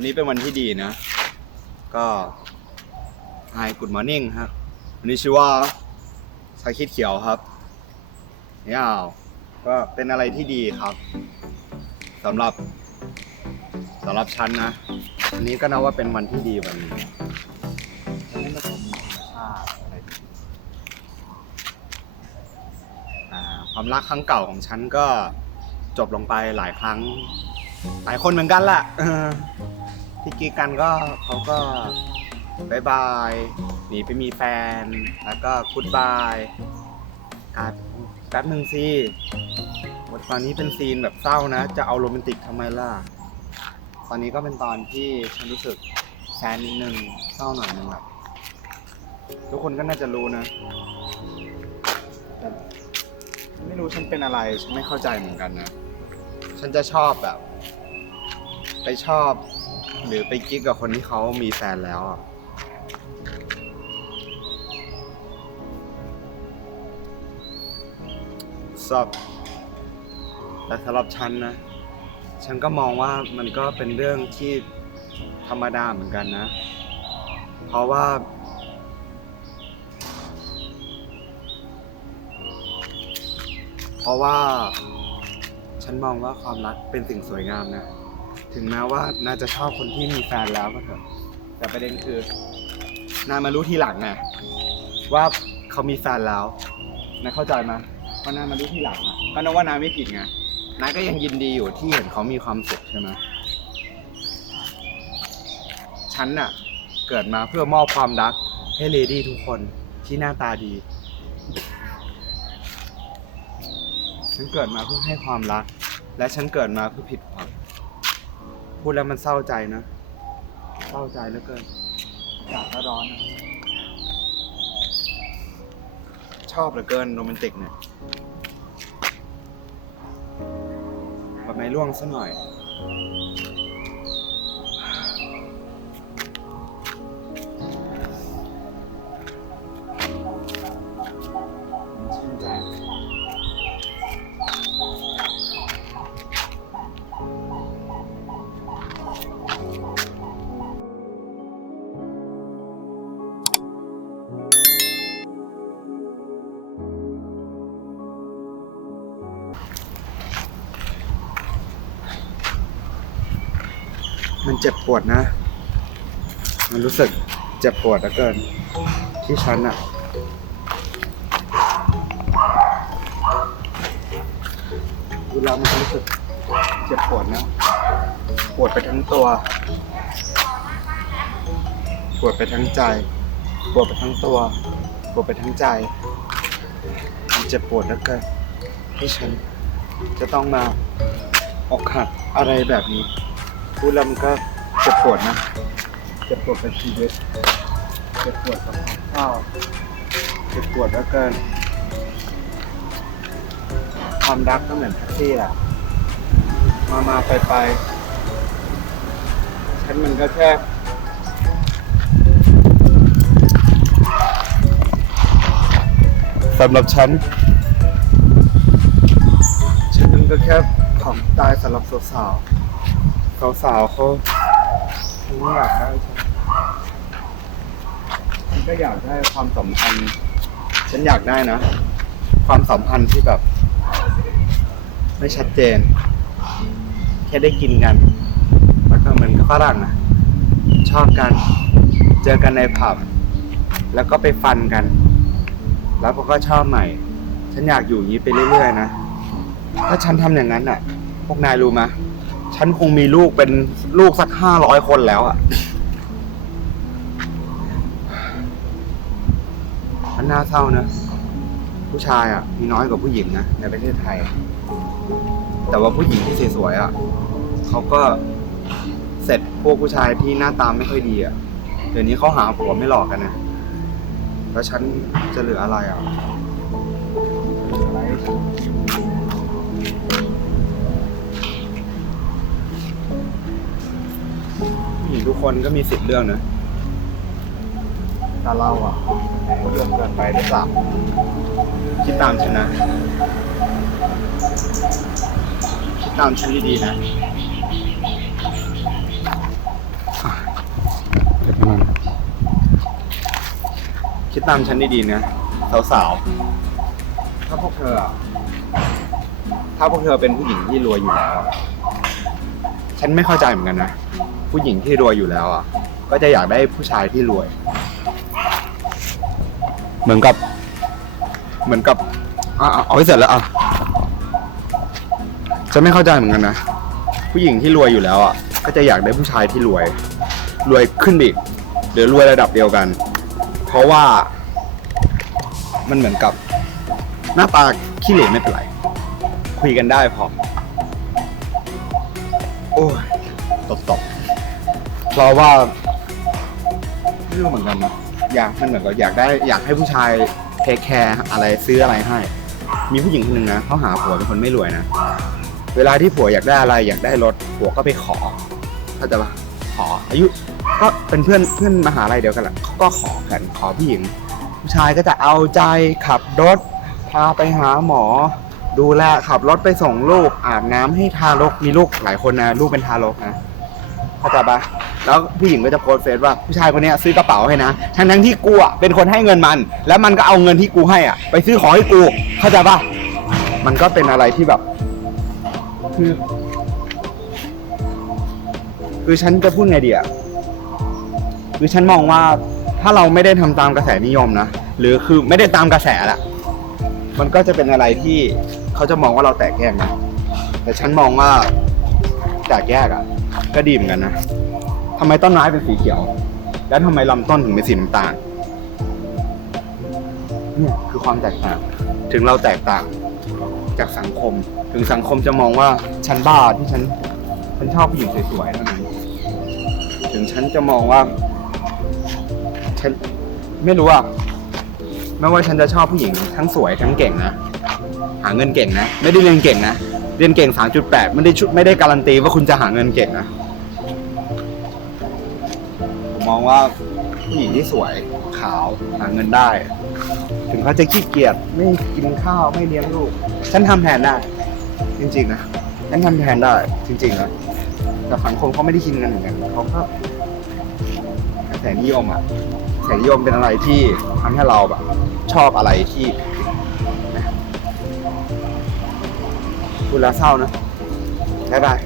วันนี้เป็นวันที่ดีนะ ก็ Hi Good Morning ครับวันนี้ชื่อว่าสาคิดเขียวครับเนี่ยก็เป็นอะไรที่ดีครับสำหรับสำหรับฉันนะวันนี้ก็นับว่าเป็นวันที่ดีวันนี้ฉันได้มาชมธรรมชาอะไรอ่าความรักครั้งเก่าของฉันก็จบลงไปหลายครั้ง หลายคนเหมือนกันแหละ ที่กีกันก็เขาก็บายบายหนีไปมีแฟน แล้วก็คุดบายกลายแป๊บหนึ่งสิวันตอนนี้เป็นซีนแบบเศร้านะ จะเอาโรแมนติกทำไมล่ะ ตอนนี้ก็เป็นตอนที่ฉันรู้สึกแซนนิดนึงเศร้าหน่อยนึงแบบทุกคนก็น่าจะรู้นะแต่ไม่รู้ฉันเป็นอะไร ฉันไม่เข้าใจเหมือนกันนะ ฉันจะชอบแบบ ไปชอบ หรือไปกิ๊กกับคนที่เขามีแฟนแล้วอะสอบแต่สำหรับฉันนะ ฉันก็มองว่ามันก็เป็นเรื่องที่ธรรมดาเหมือนกันนะ เพราะว่า เพราะว่า ฉันมองว่าความรักเป็นสิ่งสวยงามนะ ถึงแม้ว่าน่าจะชอบคนที่มีแฟนแล้วก็เถอะแต่ประเด็นคือ นายมารู้ทีหลังไงว่าเขามีแฟนแล้วนายเข้าใจไหมเพราะนายมารู้ทีหลังอะก็นึกว่านายไม่ผิดไงนายก็ยังยินดีอยู่ที่เห็นเขามีความสุขใช่ไหมฉันน่ะ เกิดมาเพื่อมอบความรัก ให้เลดี้ทุกคนที่หน้าตาดี ฉันเกิดมาเพื่อให้ความรัก และฉันเกิดมาเพื่อผิดหวัง พูดแล้วมันเศร้าใจนะ เศร้าใจเหลือเกินอากาศก็ร้อนนะชอบเหลือเกินโรแมนติกเนี่ยแบบไม่ร่วงซะหน่อย มันเจ็บปวดนะ มันรู้สึกเจ็บปวดเหลือเกิน ที่ฉันอะเวลามันรู้สึกเจ็บปวดนะ ปวดไปทั้งตัว ปวดไปทั้งใจ ปวดไปทั้งตัว ปวดไปทั้งใจ มันเจ็บปวดเหลือเกินที่ฉันจะต้องมาอกหักอะไรแบบนี้ พูดแล้วมันก็เจ็บปวดนะเจ็บปวดเป็นชีวิตเจ็บปวดกับความเจ็บปวดแล้วเกินความรักก็เหมือนแท็กซี่แหละมามาไปไปฉันมันก็แค่สำหรับฉัน ฉันมันก็แค่ของตายสำหรับสาวๆ สาวๆเขาเขาไม่อยากได้ฉันฉันก็อยากได้ความสัมพันธ์ ฉันอยากได้นะ ความสัมพันธ์ที่แบบ ไม่ชัดเจน แค่ได้กินกัน แล้วก็เหมือนกับฝรั่งนะชอบกัน เจอกันในผับ แล้วก็ไปฟันกัน แล้วพอก็ชอบใหม่ ฉันอยากอยู่อย่างนี้ไปเรื่อยๆนะ ถ้าฉันทำอย่างนั้นอะ พวกนายรู้ไหม ฉันคงมีลูกเป็นลูกสักห้าร้อยคนแล้วอะมันน่าเศร้านะ ผู้ชายอะ มีน้อยกว่าผู้หญิงนะในประเทศไทย แต่ว่าผู้หญิงที่สวยๆอะเขาก็เสร็จพวกผู้ชายที่หน้าตาไม่ค่อยดีอะเดี๋ยวนี้เขาหาผัวไม่หลอกกันนะแล้วฉันจะเหลืออะไรอะ คนก็มีสิทธิ์เรื่องนะตาเล่าอะเรื่องเกินไปหรือเปล่าคิดตามฉันนะ คิดตามฉันดีๆนะคิดตามฉันดีๆนะสาวๆ ถ้าพวกเธอ ถ้าพวกเธอเป็นผู้หญิงที่รวยอยู่แล้ว ฉันไม่เข้าใจเหมือนกันนะ ผู้หญิงที่รวยอยู่แล้วอะ ก็จะอยากได้ผู้ชายที่รวย เหมือนกับเหมือนกับอะอะเอาให้เสร็จแล้วอะฉันไม่เข้าใจเหมือนกันนะ ผู้หญิงที่รวยอยู่แล้วอะ ก็จะอยากได้ผู้ชายที่รวย รวยขึ้นอีกหรือรวยระดับเดียวกัน เพราะว่า มันเหมือนกับ หน้าตาขี้เหร่ไม่เป็นไร คุยกันได้พอ โอ้ยตบตบ เพราะว่าไม่รู้เหมือนกันนะอยากมันเหมือนกับอยากได้อยากให้ผู้ชายเทคแคร์อะไรซื้ออะไรให้ มีผู้หญิงคนหนึ่งนะเขาหาผัวเป็นคนไม่รวยนะเวลาที่ผัวอยากได้อะไร อยากได้รถผัวก็ไปขอเข้าใจปะขอ อายุ ก็เป็นเพื่อนเพื่อนมหาลัยเดียวกันแหละเขาก็ขอกันขอผู้หญิงผู้ชายก็จะเอาใจขับรถพาไปหาหมอ ดูแลขับรถไปส่งลูกอาบน้ำให้ทารกมีลูกหลายคนนะลูกเป็นทารกนะ เข้าใจปะแล้วผู้หญิงก็จะโพสต์เฟซว่าผู้ชายคนเนี้ยซื้อกระเป๋าให้นะทั้งทั้งๆที่กูอะเป็นคนให้เงินมัน แล้วมันก็เอาเงินที่กูให้อะ ไปซื้อของให้กู เข้าใจปะมันก็เป็นอะไรที่แบบ คือ คือฉันจะพูดไงดีอะคือฉันมองว่าถ้าเราไม่ได้ทำตามกระแสนิยมนะหรือคือไม่ได้ตามกระแสแหละมันก็จะเป็นอะไรที่เขาจะมองว่าเราแตกแยกนะแต่ฉันมองว่าแตกแยกอะ ก็ดีเหมือนกันนะทำไมต้นไม้เป็นสีเขียว แล้วทำไมลำต้นถึงเป็นสีน้ำตาลเนี่ยคือความแตกต่าง ถึงเราแตกต่างจากสังคม ถึงสังคมจะมองว่าฉันบ้าที่ฉันฉันชอบผู้หญิงสวยๆเท่านั้น ถึงฉันจะมองว่า ฉันไม่รู้อะไม่ว่าฉันจะชอบผู้หญิงทั้งสวยทั้งเก่งนะ หาเงินเก่งนะ ไม่ได้เรียนเก่งนะ เรียนเก่ง 3.8 ไม่ได้ชุไม่ได้การันตีว่าคุณจะหาเงินเก่งนะผมมองว่าผู้หญิงที่สวยขาวหาเงินได้ ถึงเขาจะขี้เกียจไม่กินข้าวไม่เลี้ยงลูก ฉันทำแทนได้ จริงๆนะฉันทำแทนได้ จริงๆนะแต่สังคมเขาไม่ได้คิดกันเหมือนกันเขาก็กระแสนิยมอะแสนิยมเป็นอะไรที่ทำให้เราแบบ ชอบอะไรที่ เวลาเศร้านะบ๊ายบาย